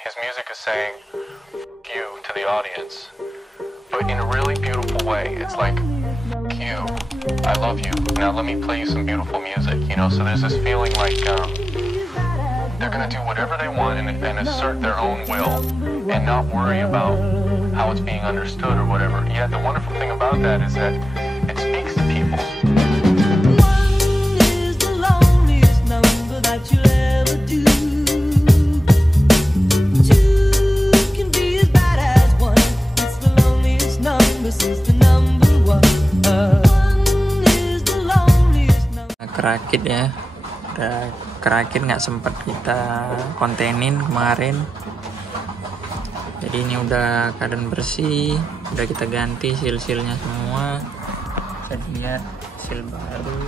His music is saying you to the audience, but in a really beautiful way. It's like, you, I love you. Now let me play you some beautiful music, you know? So there's this feeling like they're gonna do whatever they want and assert their own will and not worry about how it's being understood or whatever. Yet the wonderful thing about that is that it speaks to people. Kerakit ya, udah kerakit nggak sempet kita kontenin kemarin, jadi ini udah keadaan bersih, udah kita ganti seal-sealnya semua. Bisa dilihat seal baru,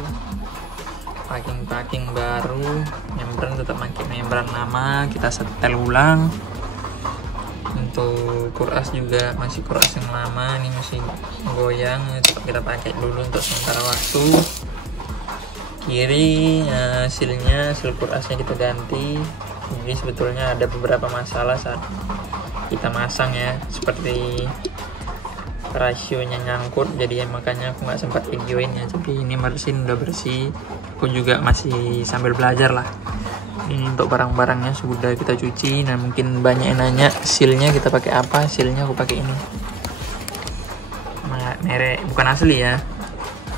packing baru, membran tetap pakai membran lama, kita setel ulang. Untuk kuras juga masih kuras yang lama, ini masih goyang, tetap kita pakai dulu untuk sementara waktu. Kiri seal kurasnya kita ganti. Jadi sebetulnya ada beberapa masalah saat kita masang ya, seperti rasionya nyangkut, jadi makanya aku nggak sempat videoin ya. Jadi ini mesin udah bersih, aku juga masih sambil belajar lah. Ini untuk barang-barangnya sudah kita cuci. Nah mungkin banyak yang nanya sealnya kita pakai apa. Sealnya aku pakai ini, merek bukan asli ya,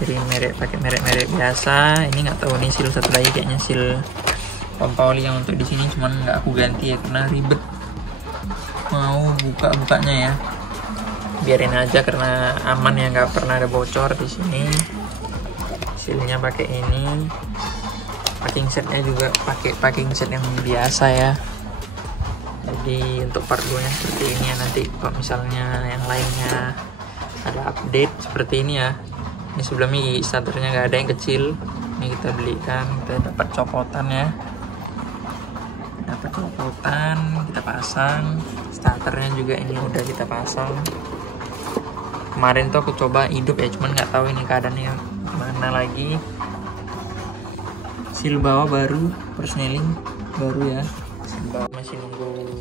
jadi pakai merek biasa. Ini nggak tahu nih seal satu lagi, kayaknya seal pompa oli yang untuk di sini, cuman nggak aku ganti ya karena ribet mau bukanya ya. Biarin aja karena aman ya, nggak pernah ada bocor di sini. Sealnya pakai ini, packing setnya juga pakai packing set yang biasa ya. Jadi untuk part 2 nya seperti ini ya. Nanti kalau misalnya yang lainnya ada update seperti ini ya. Ini sebelumnya starternya nggak ada yang kecil, ini kita belikan, kita dapat copotan ya, kita pasang. Starternya juga ini udah kita pasang. Kemarin tuh aku coba hidup ya, cuman nggak tahu ini keadaannya gimana lagi. Seal bawah baru, persneling baru ya. Seal bawah masih nunggu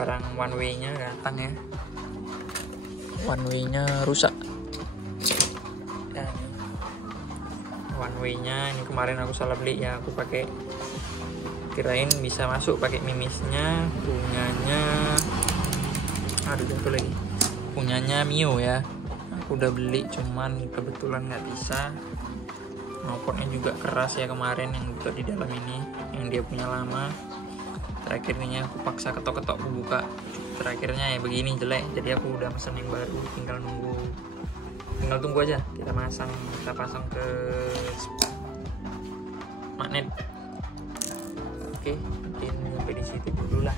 barang one way nya datang ya. One way nya rusak. One way nya ini kemarin aku salah beli ya, aku pakai, kirain bisa masuk pakai mimisnya, punyanya Mio ya. Aku udah beli cuman kebetulan nggak bisa. Knalpotnya juga keras ya kemarin yang untuk di dalam ini, yang dia punya lama. Terakhirnya aku paksa ketok-ketok aku buka, terakhirnya ya begini jelek. Jadi aku udah mesen yang baru, tinggal tunggu aja kita pasang ke magnet. Oke, mungkin sampai di situ dulu lah.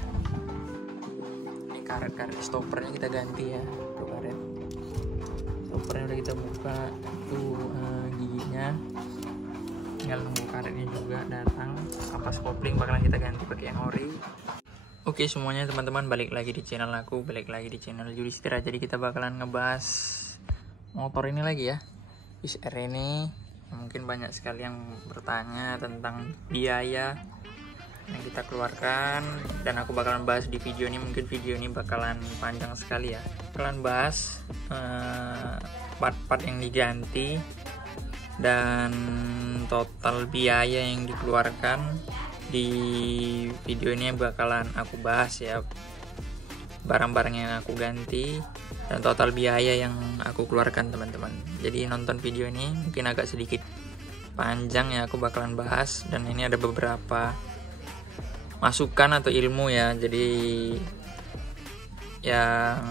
Ini karet stoppernya kita ganti ya. Tuh karet stoppernya udah kita buka, tuh giginya, tinggal nunggu karetnya juga datang. Kapas kopling bakalan kita ganti pakai yang ori. Oke semuanya teman-teman, balik lagi di channel aku, balik lagi di channel Yudhistira. Jadi kita bakalan ngebahas motor ini lagi ya, Wish R ini. Mungkin banyak sekali yang bertanya tentang biaya yang kita keluarkan, dan aku bakalan bahas di video ini. Mungkin video ini bakalan panjang sekali ya, bakalan bahas part-part yang diganti dan total biaya yang dikeluarkan. Di video ini bakalan aku bahas ya barang-barang yang aku ganti dan total biaya yang aku keluarkan teman-teman. Jadi nonton video ini mungkin agak sedikit panjang ya, aku bakalan bahas, dan ini ada beberapa masukan atau ilmu ya. Jadi yang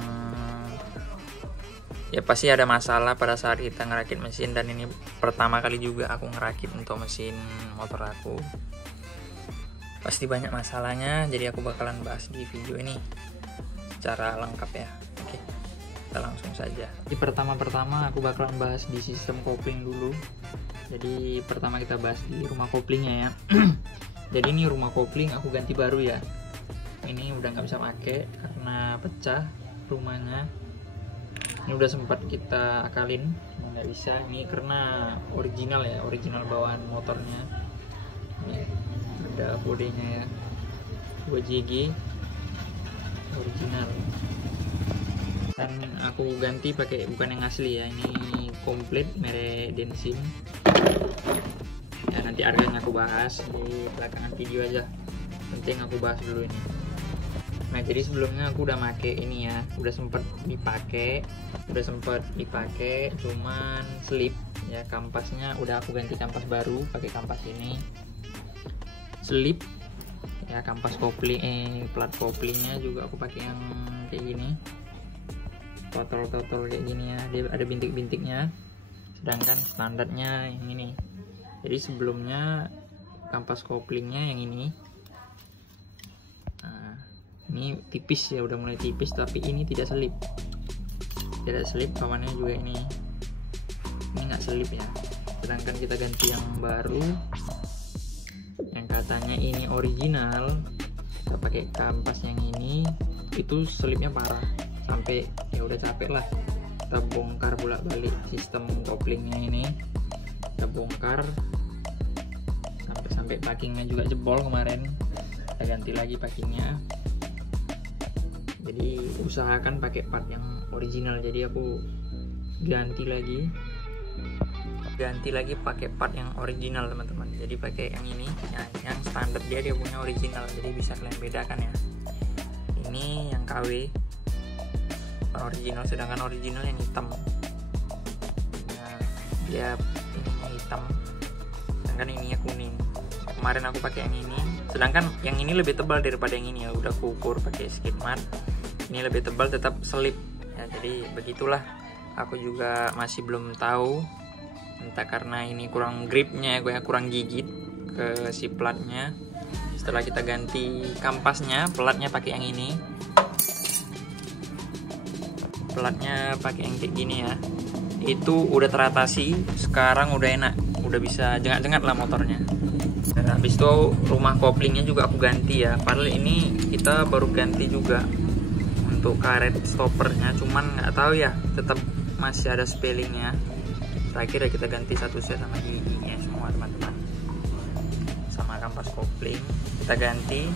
ya pasti ada masalah pada saat kita ngerakit mesin, dan ini pertama kali juga aku ngerakit untuk mesin motor aku. Pasti banyak masalahnya, jadi aku bakalan bahas di video ini secara lengkap ya. Oke, kita langsung saja. Di pertama aku bakalan bahas di sistem kopling dulu. Jadi pertama kita bahas di rumah koplingnya ya. Jadi ini rumah kopling aku ganti baru ya. Ini udah nggak bisa pakai karena pecah rumahnya. Ini udah sempat kita akalin, nggak bisa. Ini karena original ya, original bawaan motornya. Ini ada bodenya ya, 2 JG. original. Dan aku ganti pakai bukan yang asli ya, ini komplit merek Densin ya. Nanti harganya aku bahas di belakangan video aja, penting aku bahas dulu ini. Nah jadi sebelumnya aku udah make ini ya, udah sempet dipakai cuman slip ya, kampasnya udah aku ganti kampas baru pakai kampas ini. Slip ya, kampas kopling plat koplingnya juga aku pakai yang kayak gini, totol kayak gini ya, dia ada bintik-bintiknya, sedangkan standarnya yang ini. Jadi sebelumnya kampas koplingnya yang ini, nah, ini tipis ya, udah mulai tipis, tapi ini tidak selip, kawannya juga ini nggak selip ya. Sedangkan kita ganti yang baru yang katanya ini original, kita pakai kampas yang ini, itu selipnya parah sampai ya udah capek lah kita bongkar bolak-balik sistem koplingnya ini, kita bongkar sampai packingnya juga jebol kemarin, kita ganti lagi packingnya. Jadi usahakan pakai part yang original, jadi aku ganti lagi pakai part yang original teman-teman. Jadi pakai yang ini ya, yang standar dia punya original, jadi bisa kalian bedakan ya. Ini yang KW original, sedangkan original yang hitam. Nah, dia ininya hitam, sedangkan ininya kuning. Kemarin aku pakai yang ini, sedangkan yang ini lebih tebal daripada yang ini ya, udah aku ukur pakai skid mat. Ini lebih tebal, tetap selip ya. Jadi begitulah, aku juga masih belum tahu, entah karena ini kurang gripnya ya, kurang gigit ke si platnya. Setelah kita ganti kampasnya, platnya pakai yang ini, platnya pakai yang kayak gini ya, itu udah teratasi. Sekarang udah enak, udah bisa jengat-jengat lah motornya. Dan habis itu rumah koplingnya juga aku ganti ya, padahal ini kita baru ganti juga untuk karet stoppernya, cuman nggak tahu ya, tetap masih ada spellingnya. Terakhir ya kita ganti satu set sama giginya semua teman-teman, sama kampas kopling kita ganti.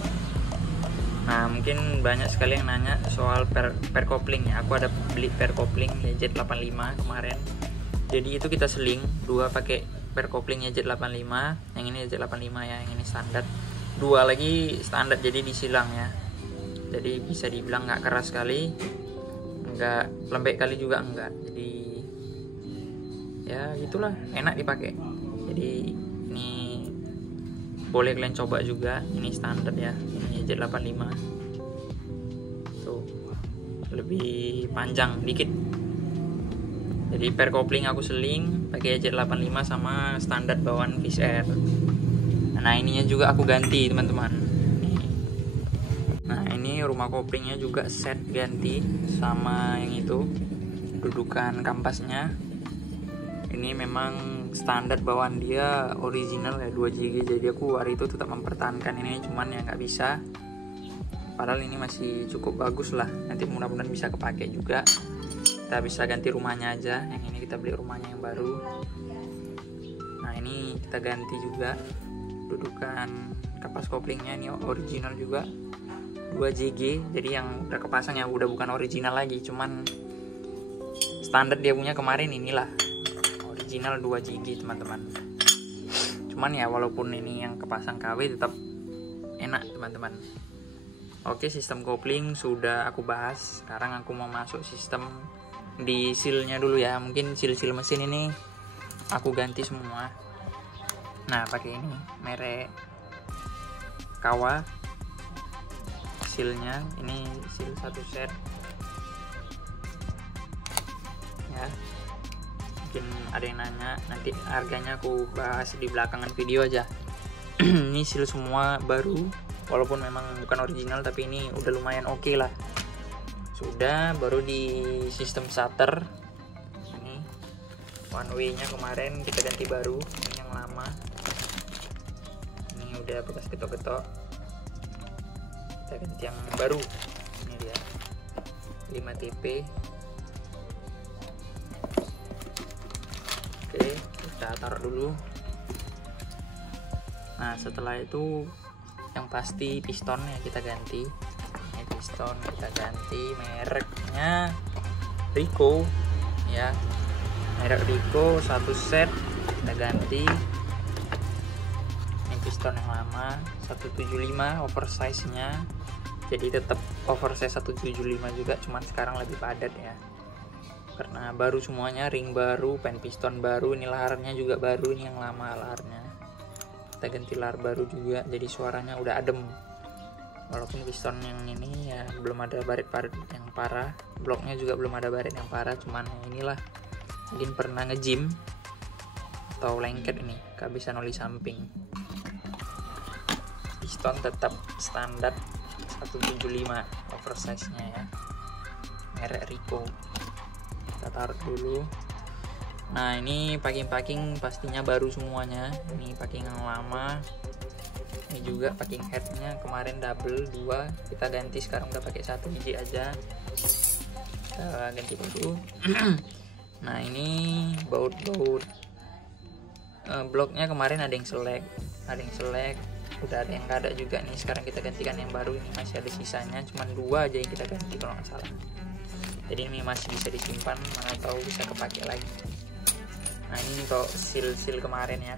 Nah mungkin banyak sekali yang nanya soal per kopling ya, aku ada beli per kopling YZ85 kemarin. Jadi itu kita seling dua pakai per kopling YZ85, yang ini YZ85 ya, yang ini standar, dua lagi standar, jadi disilang ya. Jadi bisa dibilang nggak keras sekali, nggak lembek kali juga enggak, jadi ya gitulah, enak dipakai. Jadi ini boleh kalian coba juga, ini standar ya, ini YZ85 tuh, lebih panjang dikit. Jadi per kopling aku seling pakai YZ85 sama standar bawaan Fish Air. Nah ininya juga aku ganti teman-teman. Nah ini rumah koplingnya juga set ganti sama yang itu, dudukan kampasnya. Ini memang standar bawaan dia original ya, 2JG, jadi aku hari itu tetap mempertahankan ini, cuman ya nggak bisa. Padahal ini masih cukup bagus lah, nanti mudah-mudahan bisa kepake juga. Kita bisa ganti rumahnya aja, yang ini kita beli rumahnya yang baru. Nah ini kita ganti juga dudukan kapas koplingnya, ini original juga 2JG, jadi yang udah kepasang ya udah bukan original lagi, cuman standar dia punya kemarin inilah original 2JG teman-teman. Cuman ya walaupun ini yang kepasang KW tetap enak teman-teman. Oke, sistem kopling sudah aku bahas. Sekarang aku mau masuk sistem di sealnya dulu ya. Mungkin seal mesin ini aku ganti semua. Nah pakai ini merek Kawa, sealnya ini seal satu set ya. Mungkin ada yang nanya, nanti harganya aku bahas di belakangan video aja. Ini seal semua baru, walaupun memang bukan original, tapi ini udah lumayan oke lah. Sudah, baru di sistem shutter ini one way nya kemarin kita ganti baru, ini yang lama, ini udah bekas ketok-ketok, kita ganti yang baru. Ini dia 5 TP. Oke, kita taruh dulu. Nah setelah itu yang pasti pistonnya kita ganti. Ini piston kita ganti mereknya Rico ya, merek Rico. Satu set kita ganti. Ini piston yang lama 175 oversize nya, jadi tetap oversize 175 juga, cuman sekarang lebih padat ya karena baru semuanya, ring baru, pen piston baru, ini laharnya juga baru, ini yang lama laharnya kita ganti lahar baru juga, jadi suaranya udah adem. Walaupun piston yang ini ya belum ada baret-baret yang parah, bloknya juga belum ada baret yang parah, cuman ya inilah mungkin pernah nge-gym atau lengket ini kehabisan oli samping. Piston tetap standar 175 oversize nya ya, merek Rico. Kita taruh dulu. Nah ini packing pastinya baru semuanya, ini packing yang lama. Ini juga packing headnya kemarin double 2, kita ganti sekarang udah pakai 1 biji aja, kita ganti dulu. Nah ini baut bloknya kemarin ada yang selek, udah ada yang nggak ada juga nih, sekarang kita gantikan yang baru. Ini masih ada sisanya, cuman 2 aja yang kita ganti kalau nggak salah, jadi ini masih bisa disimpan, mana tahu bisa kepake lagi. Nah ini untuk seal kemarin ya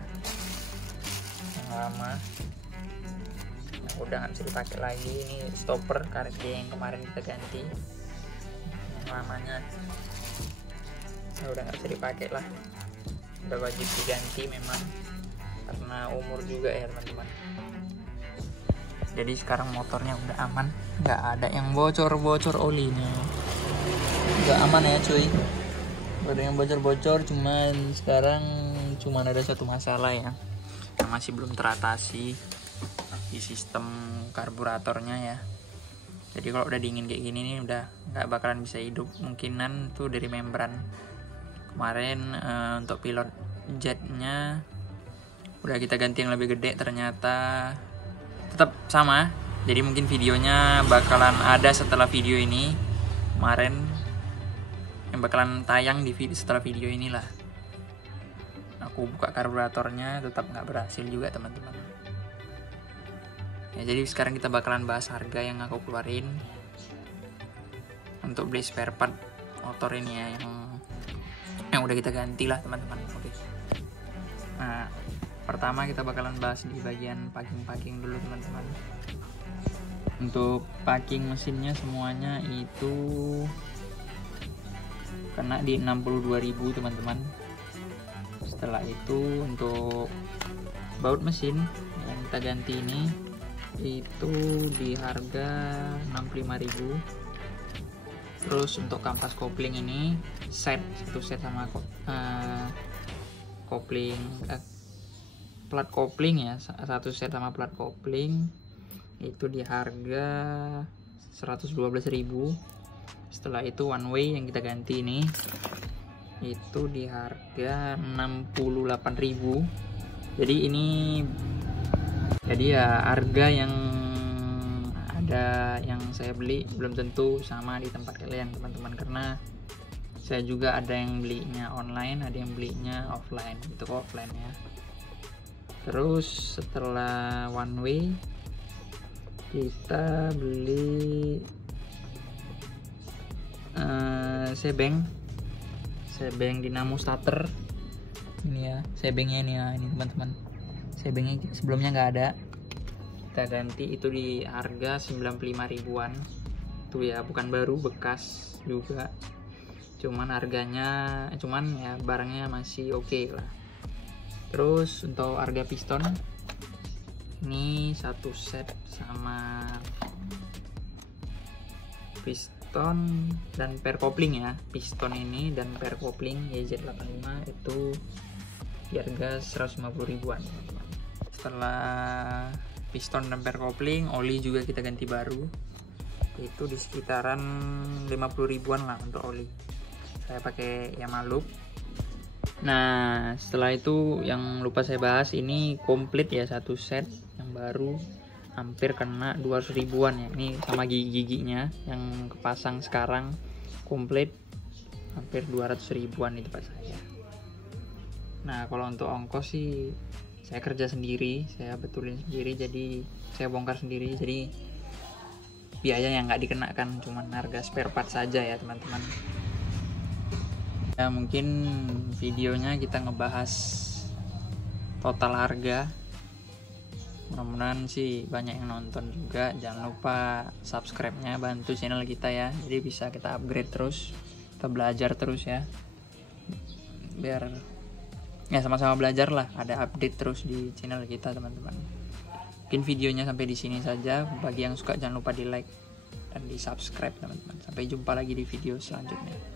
yang lama, udah nggak bisa dipakai lagi. Ini stopper karet yang kemarin kita ganti, yang lamanya udah nggak bisa dipakai lah, udah wajib diganti memang karena umur juga ya teman-teman. Jadi sekarang motornya udah aman, nggak ada yang bocor olinya, udah aman ya cuy, nggak ada yang bocor, cuman sekarang ada satu masalah ya yang masih belum teratasi di sistem karburatornya ya. Jadi kalau udah dingin kayak gini nih udah nggak bakalan bisa hidup, mungkinan tuh dari membran. Kemarin untuk pilot jetnya udah kita ganti yang lebih gede, ternyata tetap sama, jadi mungkin videonya bakalan ada setelah video ini. Kemarin yang bakalan tayang di setelah video inilah. Aku buka karburatornya tetap nggak berhasil juga teman-teman. Ya, jadi sekarang kita bakalan bahas harga yang aku keluarin untuk beli spare part motor ini ya, yang udah kita ganti lah teman-teman. Oke. Nah, pertama kita bakalan bahas di bagian packing dulu teman-teman. Untuk packing mesinnya semuanya itu kena di 62.000 teman-teman. Setelah itu untuk baut mesin yang kita ganti ini itu di harga 65.000. Terus untuk kampas kopling ini satu set sama kopling plat kopling ya, satu set sama plat kopling itu di harga 112.000. Setelah itu one way yang kita ganti ini itu di harga 68.000. Jadi ya harga yang ada yang saya beli belum tentu sama di tempat kalian teman-teman, karena saya juga ada yang belinya online, ada yang belinya offline, itu kok offline ya. Terus setelah one way kita beli sebeng dinamo starter ini ya, sebengnya ini ya, ini teman-teman, sebengnya sebelumnya nggak ada, kita ganti itu di harga 95.000-an tuh ya, bukan baru, bekas juga, cuman ya barangnya masih oke lah. Terus untuk harga piston ini satu set sama piston dan per kopling ya, piston ini dan per kopling YZ85 itu di harga 150.000-an. Setelah piston dan per kopling, oli juga kita ganti baru, itu di sekitaran 50.000-an lah untuk oli, saya pakai Yamaha Loop. Nah setelah itu yang lupa saya bahas, ini komplit ya, satu set yang baru hampir kena 200.000-an ya, ini sama gigi-giginya yang kepasang sekarang komplit hampir 200.000-an di tempat saya. Nah kalau untuk ongkos sih saya kerja sendiri, saya betulin sendiri, jadi saya bongkar sendiri, jadi biaya yang nggak dikenakan, cuman harga spare part saja ya teman-teman. Ya mungkin videonya kita ngebahas total harga, mudah-mudahan sih banyak yang nonton juga. Jangan lupa subscribe-nya, bantu channel kita ya, jadi bisa kita upgrade terus, kita belajar terus ya, biar ya sama-sama belajar lah, ada update terus di channel kita teman-teman. Mungkin videonya sampai di sini saja. Bagi yang suka jangan lupa di like dan di subscribe teman-teman. Sampai jumpa lagi di video selanjutnya.